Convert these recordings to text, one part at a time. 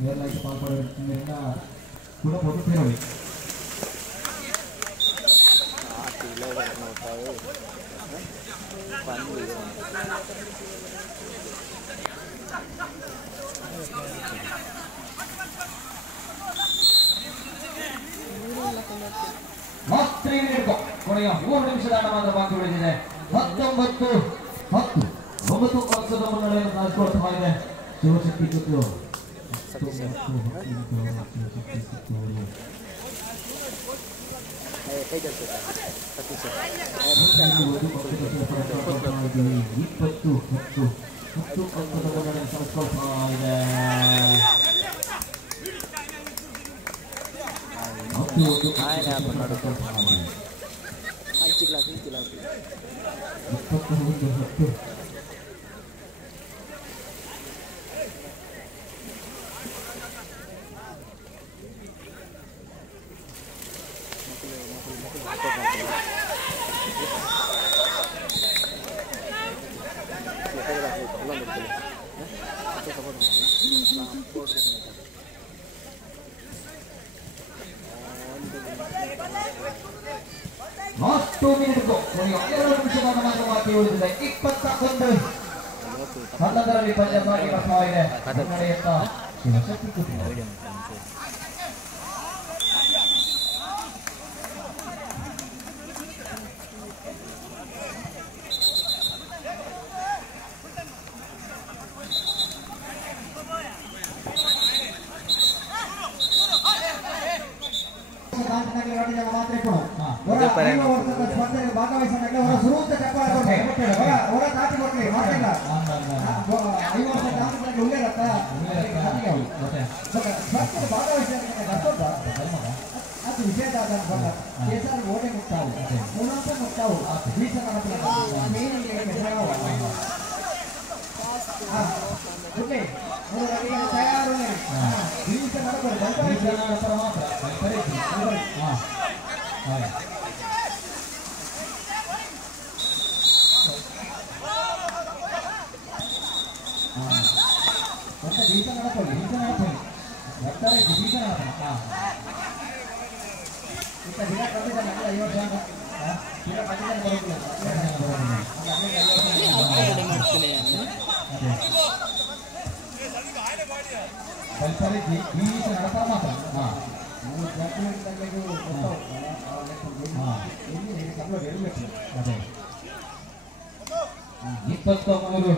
lagi pampar mereka ಕೂಡ ಹೋಗುತ್ತಿರಲಿ ಕೊನೆಯ 3 ನಿಮಿಷದ ಆಟ ಮಾತ್ರ ಬಾಕಿ ಉಳಿದಿದೆ 19-10 9 ಅಂಕದ ಮುನ್ನಡೆಯನ್ನು ಸಾಧಿಸಿಕೊಳ್ತಾ ಇದೆ Shivashakti Kittur Last 2 minutes go. Korea 2 ನಿಮಿಷದ ಮಾತ್ರ ಬಾಕಿ ಉಳಿದಿದೆ 21 ಹನ್ನೊಂದರಲ್ಲಿ ಪಂದ್ಯವಾಗಿ ಬರ್ತಾ ಇದೆ ನಡೆಯುತ್ತ ಶಿವಶಕ್ತಿ ಕಿತ್ತೂರು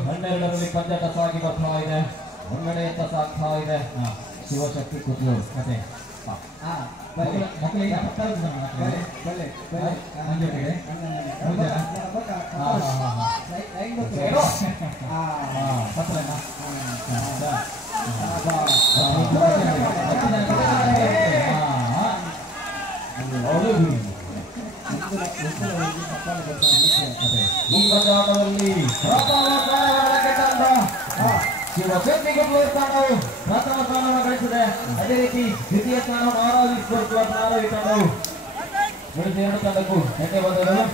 ಹನ್ನೆರಡರಲ್ಲಿ ಪಂದ್ಯಾಟ ಸಾಗಿ ಬರ್ತಾ ಇದೆ ಮುನ್ನಡೆಯತ್ತ ಸಾಗ್ತಾ ಇದೆ ಶಿವಶಕ್ತಿ ಕಿತ್ತೂರು ಮತ್ತೆ ಮಕ್ಕಳಿಗೆ ಈ ಪಂದ್ಯಾಟದಲ್ಲಿ ಶಿವಶಕ್ತಿ ಕಿತ್ತೂರು ತಂಡವು ಪ್ರಥಮ ಸ್ಥಾನವನ್ನು ಗಳಿಸಿದೆ ಅದೇ ರೀತಿ ದ್ವಿತೀಯ ಸ್ಥಾನ ಮಹಾರಾಜ್ ಸ್ಪೋರ್ಟ್ಸ್ ಕ್ಲಬ್ ನಾರಾವಿ ತಂಡವು ಎರಡು ತಂಡಕ್ಕೂ ಧನ್ಯವಾದಗಳು.